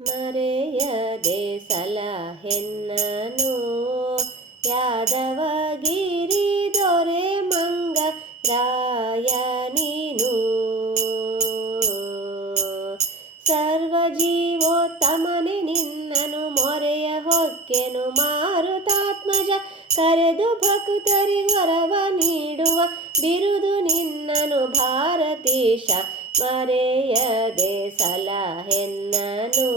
ಮರೆಯದೆ ಸಲಹೆನ್ನನು ಯಾದವಗಿರಿ ದೊರೆ ಮಂಗ ರಾಯ ನೀನು. ಸರ್ವಜೀವೋತ್ತಮನೆ ನಿನ್ನನು ಮೊರೆಯ ಹೊಕ್ಕೆನು ಮಾರುತಾತ್ಮಜ. ಕರೆದು ಭಕ್ತರಿಗೊರವ ನೀಡುವ ಬಿರುದು ನಿನ್ನನು ಭಾರತೀಶ. ಮರೆಯದೆ ಸಲಹೆನ್ನನು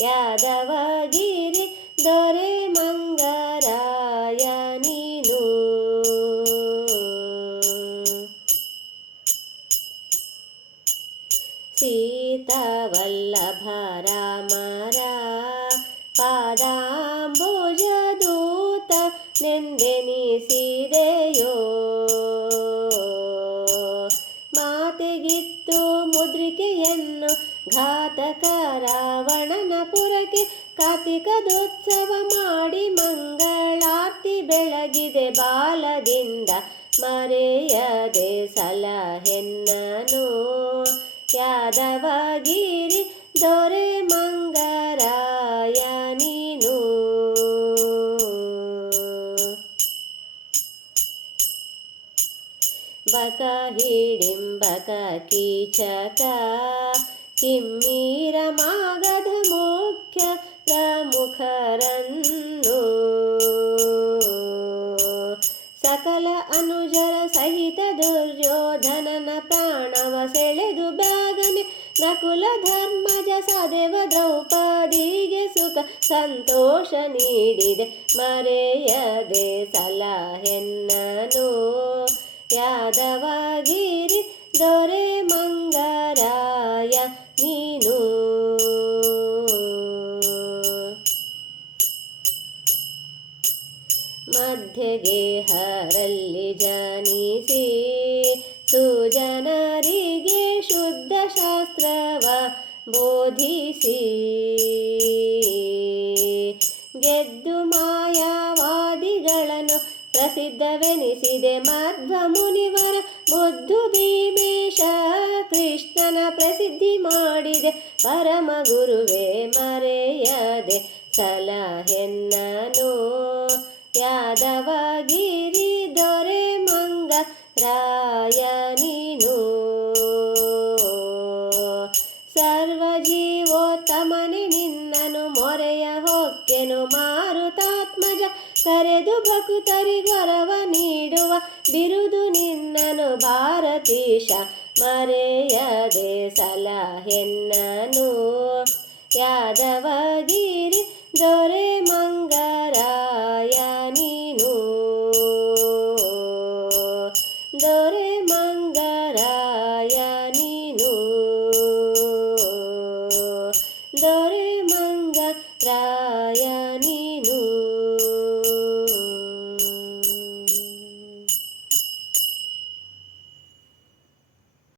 ಯಾದವಗಿರಿ ದೊರೆ ಮಂಗರಾಯ ನೀನು. ಸೀತಾವಲ್ಲಭ ರಾಮರ ಪಾದಾಂಬುಜದೂತ ನೆಂದೆನಿಸಿದೆಯೋ. ಮಾತೆಗಿತ್ತು ಮುದ್ರಿಕೆಯನ್ನು ಘಾತಕ ರಾವಣನ ಪುರಕ್ಕೆ. ಕಾರ್ತಿಕದೋತ್ಸವ ಮಾಡಿ ಮಂಗಳಾರ್ತಿ ಬೆಳಗಿದೆ ಬಾಲದಿಂದ. ಮರೆಯದೆ ಸಲಹೆನ್ನನು ಯಾದವಗಿರಿ ದೊರೆ ಮಂಗರಾಯ ನೀನು. ಬಕ ಹಿಡಿಂಬಕ ಕೀಚಕ ಕಿಮ್ಮೀರ ಮಾಗಧ ಮುಖ್ಯ ಪ್ರಮುಖರನ್ನು. ಸಕಲ ಅನುಜರ ಸಹಿತ ದುರ್ಯೋಧನನ ಪ್ರಾಣವ ಸೆಳೆದು ಬ್ಯಾಗನೆ. ನಕುಲ ಧರ್ಮಜ ಸದೇವ ದ್ರೌಪದಿಗೆ ಸುಖ ಸಂತೋಷ ನೀಡಿದೆ. ಮರೆಯದೆ ಸಲಹೆನ್ನನು ಯಾದವಗಿರಿ ದೊರೆ ಮಂಗರಾಯ ನೀನು. ಮಧ್ಯಗೆ ಹರಲ್ಲಿ ಜನಿಸಿ ಸುಜನರಿಗೆ ಶುದ್ಧ ಶಾಸ್ತ್ರವ ಬೋಧಿಸಿ. ಗೆದ್ದು ಮಾಯಾವಾದಿಗಳನ್ನು ಪ್ರಸಿದ್ಧವೆನಿಸಿದೆ ಮಧ್ವ ಮುನಿವರ. ಮುದ್ದು ಭೀಮೇಶ ಕೃಷ್ಣನ ಪ್ರಸಿದ್ಧಿ ಮಾಡಿದೆ ಪರಮ ಗುರುವೇ. ಮರೆಯದೆ ಸಲಹೆನ್ನನು ಯಾದವಗಿರಿ ದೊರೆ ಮಂಗರಾಯ ನೀನು. ಸರ್ವಜೀವೋತ್ತಮನೆ ನಿನ್ನನು ಮೊರೆಯ ಹೊಕ್ಕೆನು ಮಾರುತಾತ್ಮಜ. ಕರೆದು ಭಕ್ತರಿಗೊರವ ನೀಡುವ ಬಿರುದು ನಿನ್ನನು ಭಾರತೀಶ. ಮರೆಯದೆ ಸಲಹೆನ್ನನು ಯಾದವಗಿರಿ